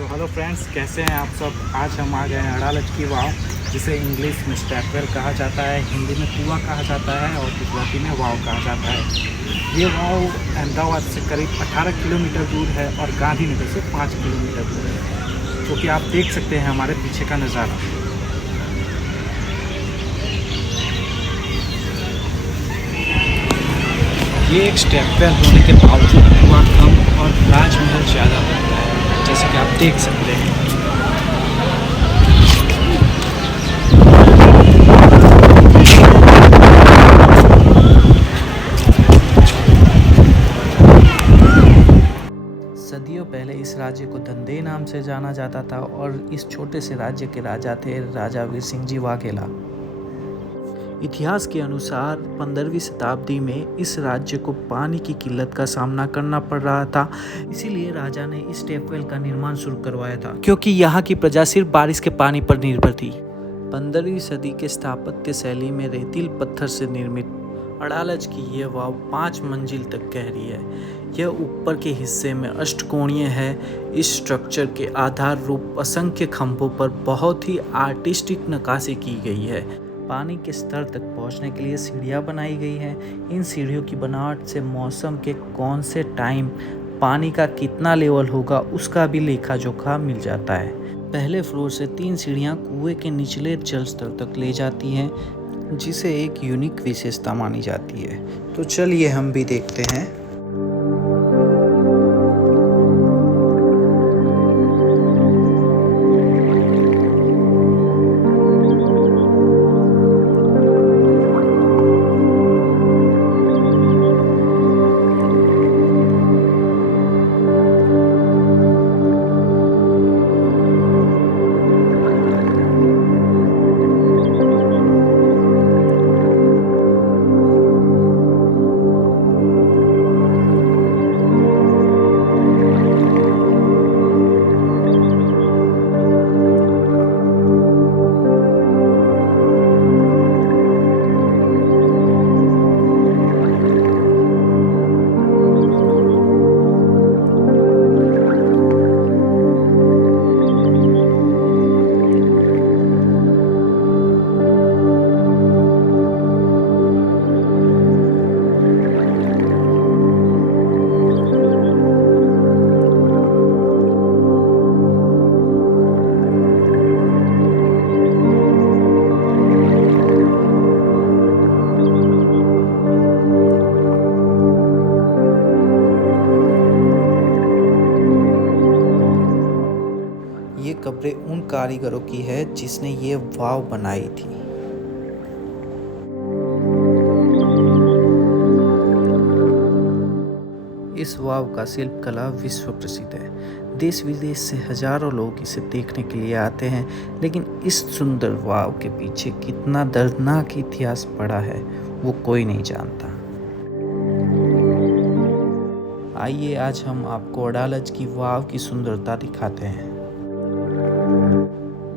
तो hello friends, कैसे हैं आप सब। आज हम आ गए हैं अड़ालज की वाव, जिसे इंग्लिश में स्टेपवेल कहा जाता है, हिंदी में कुआं कहा जाता है और गुजराती में वाव कहा जाता है। ये वाव अहमदाबाद से करीब 18 किलोमीटर दूर है और गांधीनगर से 5 किलोमीटर दूर है, जो कि आप देख सकते हैं हमारे पीछे का नज़ारा। ये एक स्टेपवेल होने के बावजूद कुआं कम और राजमहल ज़्यादा बनता है, जैसे कि आप देख सकते हैं। सदियों पहले इस राज्य को धनदेय नाम से जाना जाता था और इस छोटे से राज्य के राजा थे राजा वीर सिंह जी वाघेला। इतिहास के अनुसार 15वीं शताब्दी में इस राज्य को पानी की किल्लत का सामना करना पड़ रहा था, इसीलिए राजा ने इस स्टेपवेल का निर्माण शुरू करवाया था, क्योंकि यहाँ की प्रजा सिर्फ बारिश के पानी पर निर्भर थी। 15वीं सदी के स्थापत्य शैली में रेतील पत्थर से निर्मित अड़ालज की यह वाव 5 मंजिल तक गहरी है। यह ऊपर के हिस्से में अष्टकोणीय है। इस स्ट्रक्चर के आधार रूप असंख्य खंभों पर बहुत ही आर्टिस्टिक नक्काशी की गई है। पानी के स्तर तक पहुंचने के लिए सीढ़ियां बनाई गई हैं। इन सीढ़ियों की बनावट से मौसम के कौन से टाइम पानी का कितना लेवल होगा उसका भी लेखा जोखा मिल जाता है। पहले फ्लोर से 3 सीढ़ियां कुएं के निचले जल स्तर तक ले जाती हैं, जिसे एक यूनिक विशेषता मानी जाती है। तो चलिए हम भी देखते हैं। ये कब्रें उन कारीगरों की है जिसने ये वाव बनाई थी। इस वाव का शिल्प कला विश्व प्रसिद्ध है। देश विदेश से हजारों लोग इसे देखने के लिए आते हैं, लेकिन इस सुंदर वाव के पीछे कितना दर्दनाक इतिहास पड़ा है वो कोई नहीं जानता। आइए आज हम आपको अड़ालज की वाव की सुंदरता दिखाते हैं।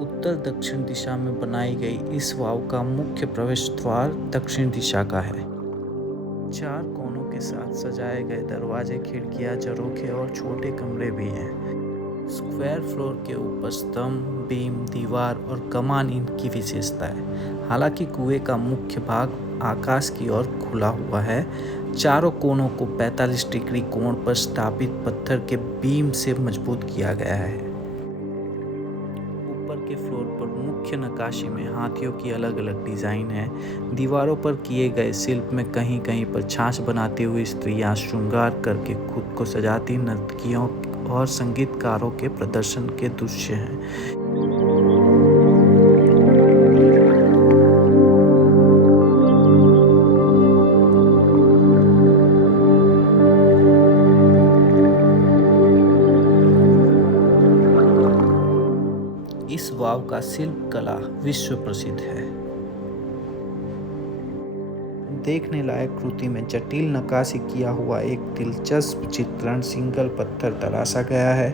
उत्तर दक्षिण दिशा में बनाई गई इस वाव का मुख्य प्रवेश द्वार दक्षिण दिशा का है। 4 कोनों के साथ सजाए गए दरवाजे, खिड़कियां, झरोखे और छोटे कमरे भी हैं। स्क्वायर फ्लोर के ऊपर स्तंभ, बीम, दीवार और कमान इनकी विशेषता है। हालांकि कुएं का मुख्य भाग आकाश की ओर खुला हुआ है। चारों कोनों को 45 डिग्री कोण पर स्थापित पत्थर के बीम से मजबूत किया गया है। ऊपर के फ्लोर पर मुख्य नक्काशी में हाथियों की अलग अलग डिजाइन है। दीवारों पर किए गए शिल्प में कहीं कहीं पर छाछ बनाती हुई स्त्रियां श्रृंगार करके खुद को सजाती नर्तकियों और संगीतकारों के प्रदर्शन के दृश्य हैं। इस वाव का शिल्प कला विश्व प्रसिद्ध है। देखने लायक कृति में जटिल नक्काशी किया हुआ एक दिलचस्प चित्रण सिंगल पत्थर तराशा गया है।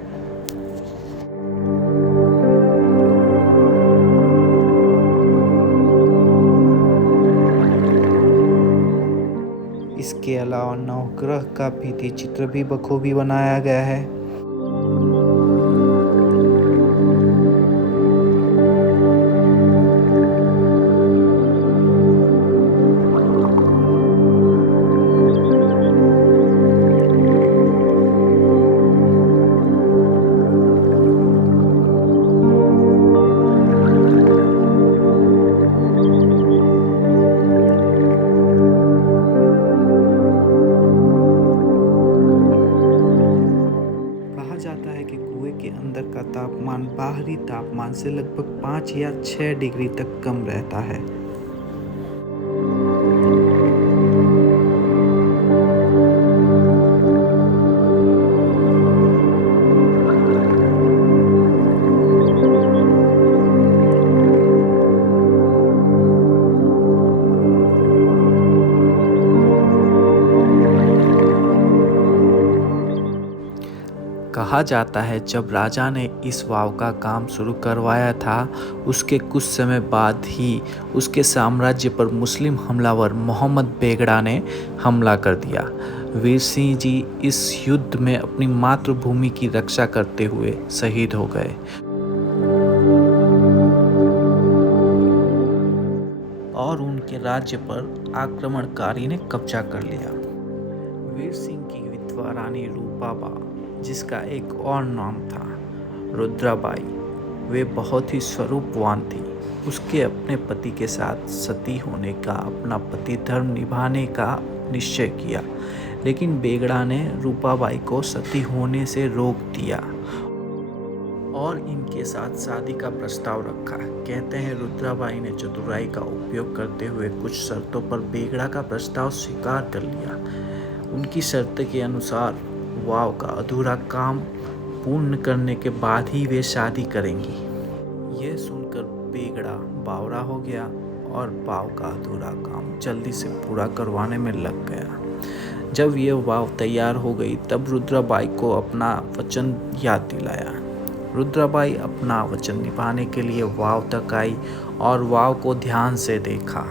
इसके अलावा नवग्रह का भित्ति चित्र भी बखूबी बनाया गया है। अंदर का तापमान बाहरी तापमान से लगभग 5 या 6 डिग्री तक कम रहता है। कहा जाता है जब राजा ने इस वाव का काम शुरू करवाया था उसके कुछ समय बाद ही उसके साम्राज्य पर मुस्लिम हमलावर मोहम्मद बेगड़ा ने हमला कर दिया। वीर सिंह जी इस युद्ध में अपनी मातृभूमि की रक्षा करते हुए शहीद हो गए और उनके राज्य पर आक्रमणकारी ने कब्जा कर लिया। वीर सिंह की विधवा रानी रूपाबा, जिसका एक और नाम था रुद्राबाई, वे बहुत ही स्वरूपवान थी। उसके अपने पति के साथ सती होने का, अपना पति धर्म निभाने का निश्चय किया, लेकिन बेगड़ा ने रूपाबाई को सती होने से रोक दिया और इनके साथ शादी का प्रस्ताव रखा। कहते हैं रुद्राबाई ने चतुराई का उपयोग करते हुए कुछ शर्तों पर बेगड़ा का प्रस्ताव स्वीकार कर लिया। उनकी शर्त के अनुसार वाव का अधूरा काम पूर्ण करने के बाद ही वे शादी करेंगी। यह सुनकर बेगड़ा बावरा हो गया और वाव का अधूरा काम जल्दी से पूरा करवाने में लग गया। जब यह वाव तैयार हो गई तब रुद्राबाई को अपना वचन याद दिलाया। रुद्राबाई अपना वचन निभाने के लिए वाव तक आई और वाव को ध्यान से देखा।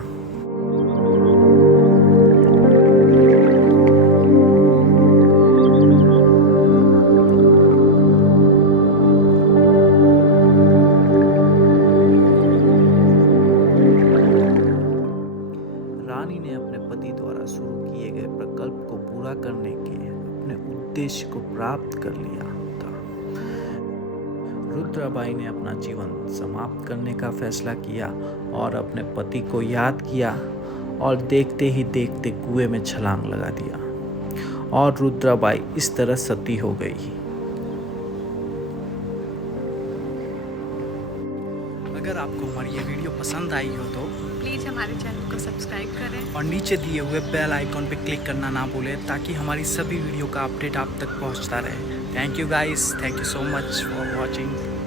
रानी ने अपने पति द्वारा शुरू किए गए प्रकल्प को पूरा करने के अपने उद्देश्य को प्राप्त कर लिया था। रुद्राबाई ने अपना जीवन समाप्त करने का फैसला किया और अपने पति को याद किया और देखते ही देखते कुएं में छलांग लगा दिया और रुद्राबाई इस तरह सती हो गई। अगर आपको हमारी ये वीडियो पसंद आई हो तो प्लीज़ हमारे चैनल को सब्सक्राइब करें और नीचे दिए हुए बेल आइकॉन पे क्लिक करना ना भूलें ताकि हमारी सभी वीडियो का अपडेट आप तक पहुंचता रहे। Thank you guys, thank you so much for watching.